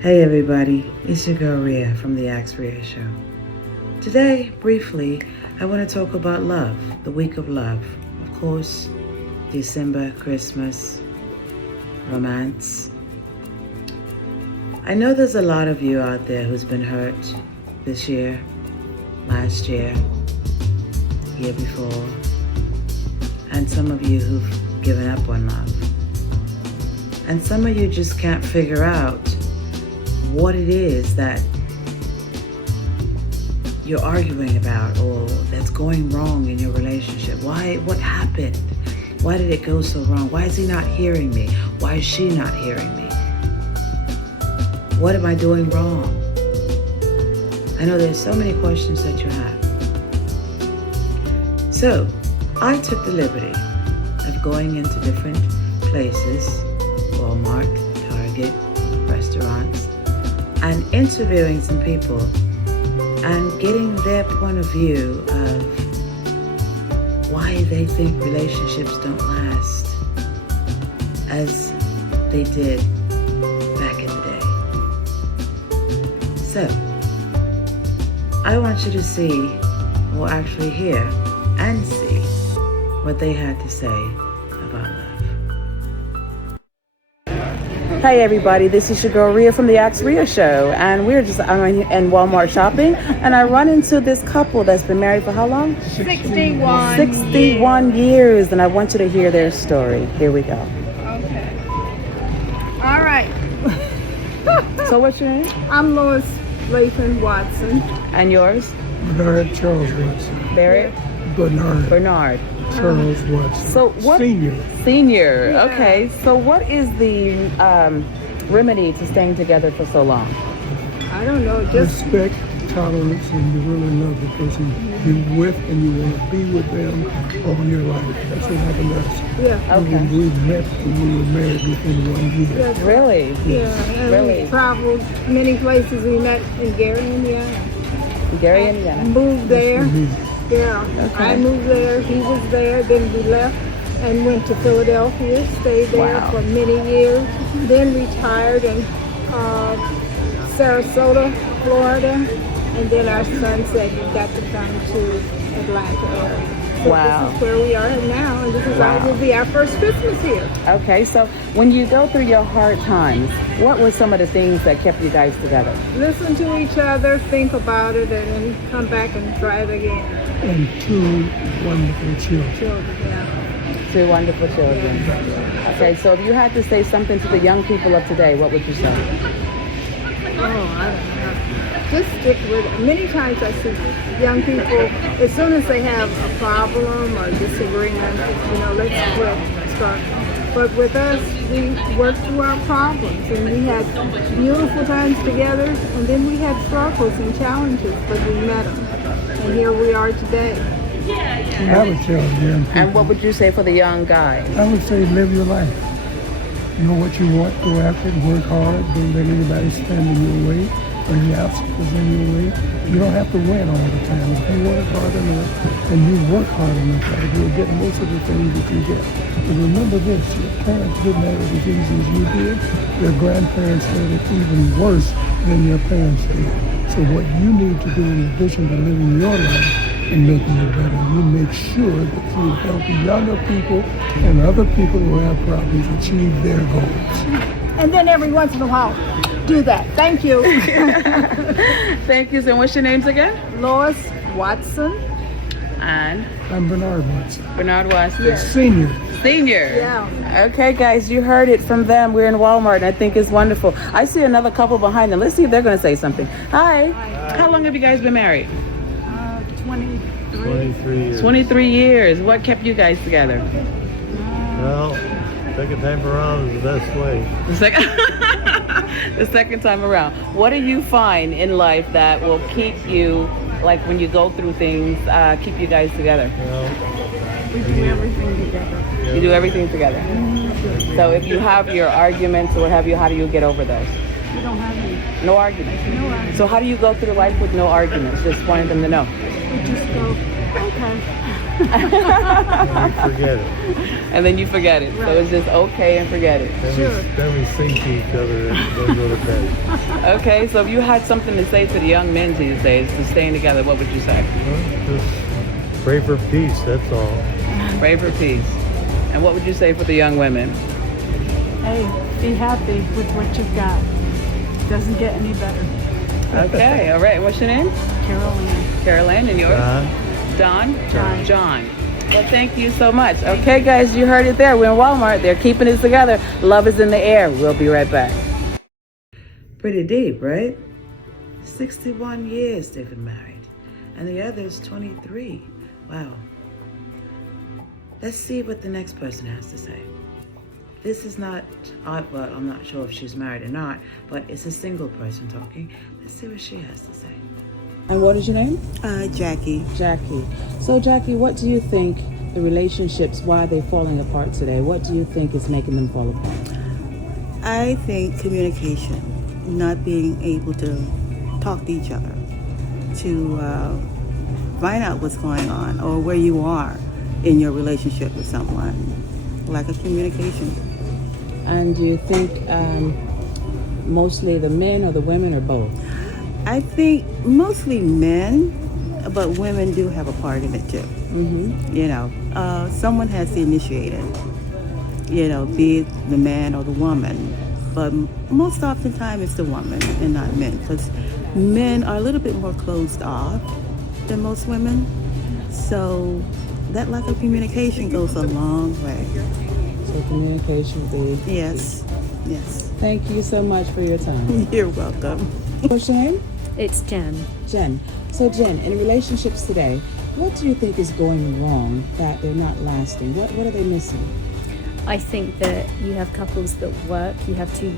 Hey everybody, it's your girl Ria from the ASK RIA Show. Today, briefly, I want to talk about love, the week of love. Of course, December, Christmas, romance. I know there's a lot of you out there who's been hurt this year, last year, year before, and some of you who've given up on love. And some of you just can't figure out what it is that you're arguing about or that's going wrong in your relationship. What happened? Why did it go so wrong? Why is he not hearing me? Why is she not hearing me? What am I doing wrong? I know there's so many questions that you have. So I took the liberty of going into different places, Walmart, Target, restaurants, and interviewing some people and getting their point of view of why they think relationships don't last as they did back in the day. So, I want you to see, or actually hear and see what they had to say about love. Hey everybody, this is your girl Ria from the ASK RIA Show, and I'm in Walmart shopping, and I run into this couple that's been married for how long? 61 years, and I want you to hear their story. Here we go. Okay. All right. So what's your name? I'm Lois Lathan Watson. And yours? Bernard Charles Watson. Barrett? Bernard. Charles Watson. So what? Senior. Yeah. Okay. So what is the remedy to staying together for so long? I don't know, just Respect, tolerance, and you really love the person you're with, and you want to be with them all your life. That's what happened to us. yeah. Okay. We met and we were married within 1 year. That's Really? Yeah, and Really? we traveled many places. We met in Gary, Indiana. Gary, Indiana. Moved there. Mhm. Yeah. Okay. I moved there. He was there. Then we left and went to Philadelphia. Stayed there Wow. for many years. Then retired in Sarasota, Florida. And then our son said he got to come to Atlanta area. So Wow. This is where we are now, and this is Wow. will be our first Christmas here. Okay, so when you go through your hard times, what were some of the things that kept you guys together? Listen to each other, think about it, and then come back and try it again. And two wonderful children. Children, yeah. Two wonderful children. Okay, so if you had to say something to the young people of today, what would you say? Oh, I don't know. Just stick with it. Many times I see young people, as soon as they have a problem or disagreement, let's quit, start. But with us, we worked through our problems, and we had beautiful times together, and then we had struggles and challenges, but we met them. And here we are today. I would tell young people, And what would you say for the young guys? I would say live your life. Know what you want, go after it, work hard, don't let anybody stand in your way or any obstacles in your way. You don't have to win all the time. If you work hard enough and you work hard enough, you'll get most of the things that you get. But remember this, your parents didn't have it as easy as you did. Your grandparents had it even worse than your parents did. So what you need to do in addition to living your life and making it better, you make sure that you help younger people and other people who have problems achieve their goals. And then every once in a while, do that. Thank you. Thank you. So what's your names again? Lois Watson. And I'm Bernard Watson, Bernard Watson. Yes. senior. Senior. Yeah. Okay, guys, you heard it from them. We're in Walmart, and I think it's wonderful. I see another couple behind them. Let's see if they're going to say something. Hi. How long have you guys been married? 23 years. 23 years. What kept you guys together? Well, second time around is the best way. The second time around. What do you find in life that will keep you, like when you go through things, keep you guys together? Well, We do everything together. You do everything together. So if you have your arguments or what have you, how do you get over those? We don't have any. No arguments. No arguments. So how do you go through life with no arguments? Just wanted them to know. We just go, okay. And we forget it. And then you forget it. So it's just okay and forget it. Then we sing to each other and then go to bed. Okay, so if you had something to say to the young men these days to staying together, what would you say? Well, just pray for peace, that's all. Pray for peace. And what would you say for the young women? Hey, be happy with what you've got. Doesn't get any better. Okay, all right. What's your name? Caroline. Caroline, and yours? John? Don? John. Well, thank you so much. Okay, guys, you heard it there. We're in Walmart. They're keeping it together. Love is in the air. We'll be right back. Pretty deep, right? 61 years they've been married. And the other's 23. Wow. Let's see what the next person has to say. This is not, well, I'm not sure if she's married or not, but it's a single person talking. Let's see what she has to say. And what is your name? Jackie. Jackie. So, Jackie, what do you think the relationships, why are they falling apart today? What do you think is making them fall apart? I think communication, not being able to talk to each other, to find out what's going on or where you are in your relationship with someone. Lack of communication. And do you think mostly the men or the women or both? I think mostly men, but women do have a part in it too. Mm-hmm. You know, someone has to initiate it. You know, be it the man or the woman. But most oftentimes it's the woman and not men, because men are a little bit more closed off than most women. So that lack of communication goes a long way. So communication would be... Yes, yes. Thank you so much for your time. You're welcome. What's your name? It's Jen. Jen. So Jen, in relationships today, what do you think is going wrong that they're not lasting? What are they missing? I think that you have couples that work, you have two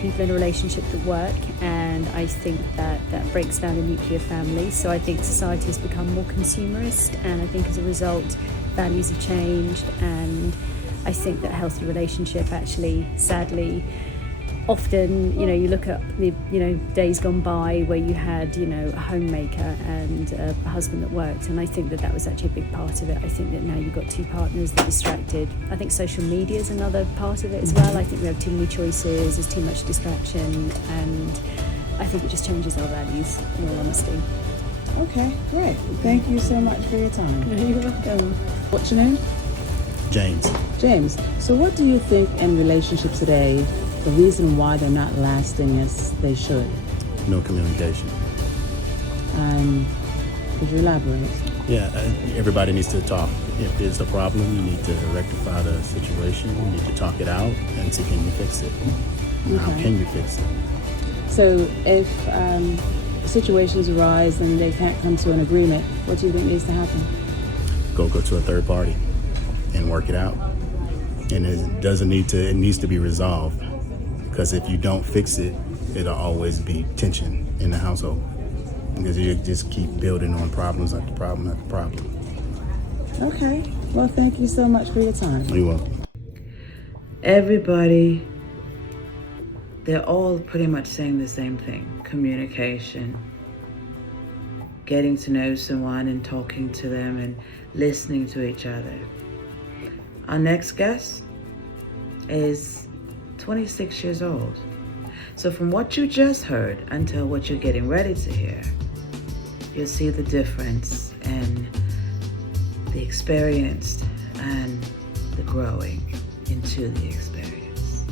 people in a relationship that work, and I think that breaks down the nuclear family. So I think society has become more consumerist, and I think as a result values have changed, and I think that a healthy relationship actually, sadly, often, you look at the, days gone by where you had, a homemaker and a husband that worked, and I think that was actually a big part of it. I think that now you've got two partners that are distracted. I think social media is another part of it as well. I think we have too many choices, there's too much distraction, and I think it just changes our values, in all honesty. Okay, great. Thank you so much for your time. You're welcome. What's your name? James. James. So what do you think in relationships today, the reason why they're not lasting as they should? No communication. Could you elaborate? Yeah, everybody needs to talk. If there's a problem, you need to rectify the situation. You need to talk it out and see, can you fix it? And how can you fix it? So if situations arise and they can't come to an agreement, what do you think needs to happen? Go to a third party and work it out. And it needs to be resolved. Because if you don't fix it, it'll always be tension in the household. Because you just keep building on problems after problem after problem. Okay. Well, thank you so much for your time. You're welcome. Everybody, they're all pretty much saying the same thing. Communication. Getting to know someone and talking to them and listening to each other. Our next guest is 26 years old. So from what you just heard until what you're getting ready to hear, you'll see the difference in the experienced and the growing into the experience.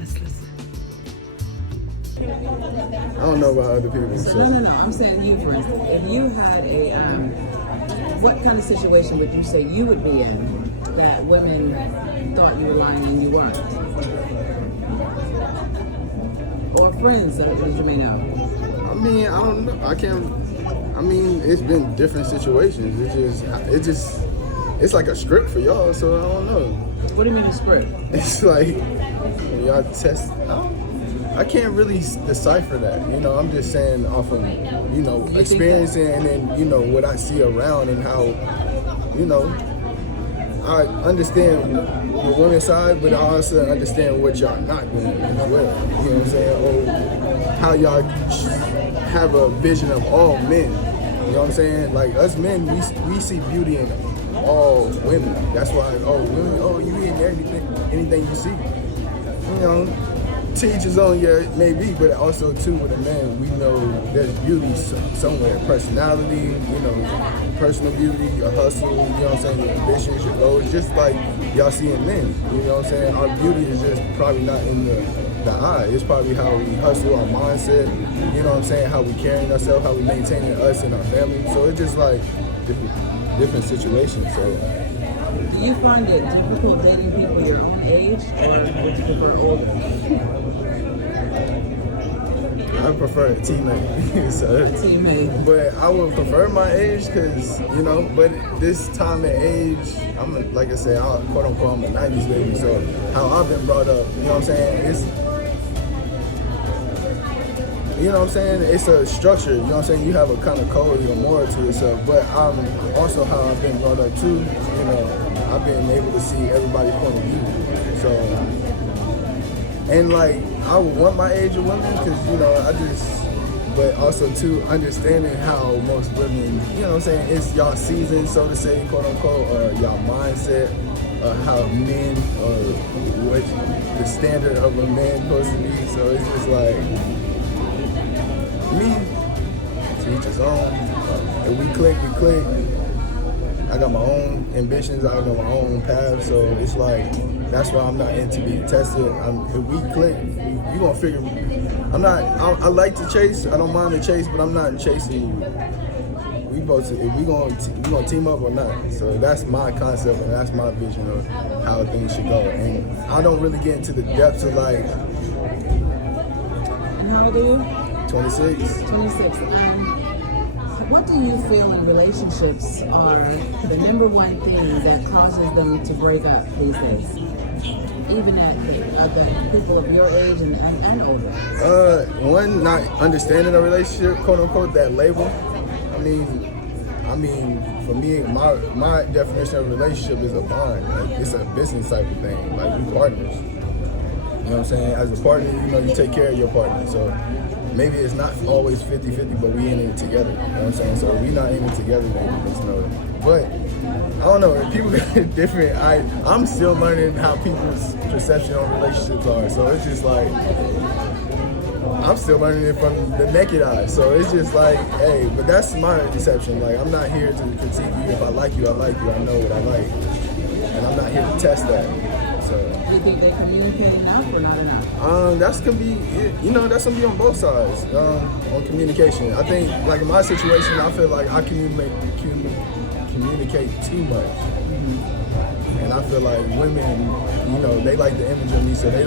Let's listen. I don't know about other people. So. No. I'm saying you, for instance. If you had what kind of situation would you say you would be in that women thought you were lying and you weren't? Or friends that you may know? I mean, I don't know. It's been different situations. It's like a script for y'all, so I don't know. What do you mean a script? It's like, when y'all test, I can't really decipher that. I'm just saying off of, experiencing and then, what I see around and how, I understand the women's side, but I also understand what y'all not doing as well. You know what I'm saying? Or how y'all have a vision of all men. You know what I'm saying? Like us men, we see beauty in all women. That's why, women, you eat anything you see. You know, to each his own, yeah, it may be, but also too with a man, we know there's beauty somewhere. Personality, personal beauty, a hustle, you know what I'm saying, your ambitions, your goals, just like y'all see in men. You know what I'm saying? Our beauty is just probably not in the eye. It's probably how we hustle, our mindset, you know what I'm saying, how we carrying ourselves, how we maintaining us and our family. So it's just like different situations. So do you find it difficult dating people your own age, or would you prefer older? I prefer a teammate. So, Teammate. but I would prefer my age because, but this time and age, like I said, quote unquote, I'm a 90s baby. So how I've been brought up, you know what I'm saying? It's a structure, you know what I'm saying? You have a kind of code, your moral to yourself. But also how I've been brought up too, I've been able to see everybody's point of view. So, and like, I would want my age of women because, but also too, understanding how most women, you know what I'm saying, it's y'all season, so to say, quote unquote, or y'all mindset, how men, or what the standard of a man supposed to be. So it's just like, me, to each his own. If we click, we click. I got my own ambitions, I got my own path, so it's like, that's why I'm not into being tested. If we click, you gonna figure, I like to chase, I don't mind the chase, but I'm not chasing you. We gonna team up or not. So that's my concept and that's my vision of how things should go. And I don't really get into the depths of like. And how old are you? 26. 26. What do you feel in relationships are the number one thing that causes them to break up these days? Even at the people of your age and older. One, not understanding a relationship, quote unquote, that label. I mean, for me, my definition of a relationship is a bond. Like, it's a business type of thing. Like, we partners. You know what I'm saying? As a partner, you take care of your partner. So maybe it's not always 50-50, but we in it together. You know what I'm saying? So if we not in it together, then it's no. But I don't know. People get different. I'm still learning how people's perception on relationships are. So it's just like, I'm still learning it from the naked eye. So it's just like, hey, but that's my perception. Like, I'm not here to critique you. If I like you, I like you. I know what I like. And I'm not here to test that. So, do you think they're communicating enough or not enough? That's gonna be, that's gonna be on both sides, on communication. I think, like in my situation, I feel like I communicate too much. Mm-hmm. And I feel like women, they like the image of me, so they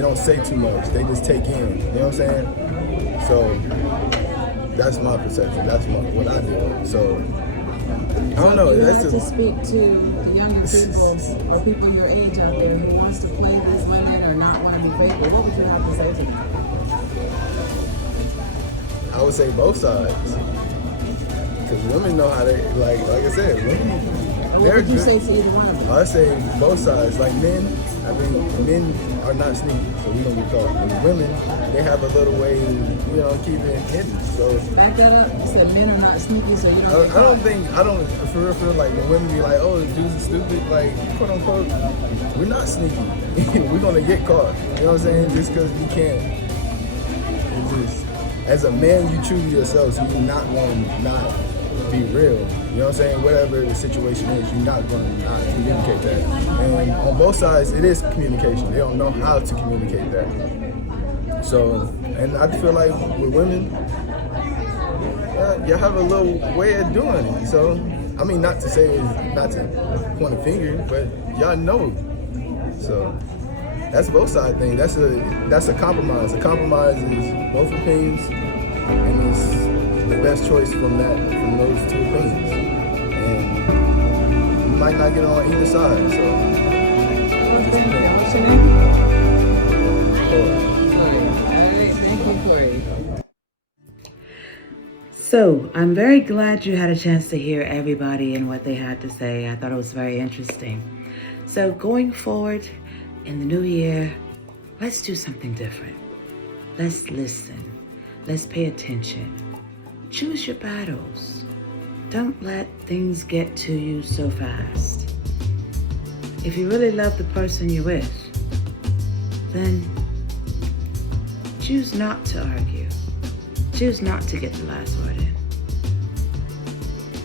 don't say too much. They just take in, you know what I'm saying? So that's my perception. That's what I do. So I don't know. If you had to speak to the younger people or people your age out there who wants to play these women or not want to be faithful, what would you have to say to them? I would say both sides. Because women know how they, like I said, women, what would you say to either one of them? I'd say both sides. Like men are not sneaky, so we don't get caught. And women, they have a little way to, keep it hidden. So back that up. You said men are not sneaky, so you don't get caught. I don't for real feel like when women be like, oh, dudes are stupid, like, quote unquote, we're not sneaky. We're gonna get caught. You know what I'm saying? Just because we can't. It's just, as a man, you true to yourself, so you're not going to not be real. You know what I'm saying? Whatever the situation is, you're not going to not communicate that. And on both sides, it is communication. They don't know how to communicate that. So, and I feel like with women, you have a little way of doing it. So, I mean, not to say, not to point a finger, but y'all know. So, that's both side thing. That's a compromise. A compromise is both opinions, and it's the best choice from those two opinions. And you might not get on either side. So, what's your name? Corey. All right, thank you, Corey. So, I'm very glad you had a chance to hear everybody and what they had to say. I thought it was very interesting. So, going forward in the new year, let's do something different. Let's listen. Let's pay attention. Choose your battles. Don't let things get to you so fast. If you really love the person you're with, then choose not to argue. Choose not to get the last word in.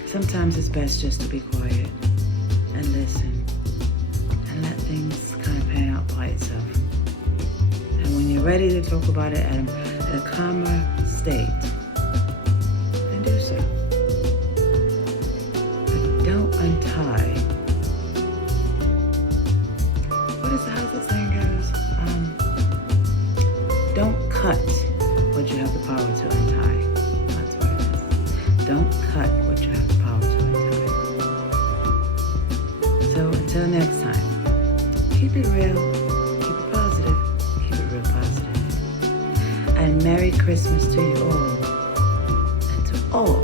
Sometimes it's best just to be quiet and listen and let things kind of pan out by itself. And when you're ready to talk about it at a calmer state, then do so. But don't untie. How's the saying goes? Don't cut what you have the power to untie. That's what it is. Don't cut what you have the power to untie. So until next time, keep it real, keep it positive, keep it real positive. And Merry Christmas to you all, and to all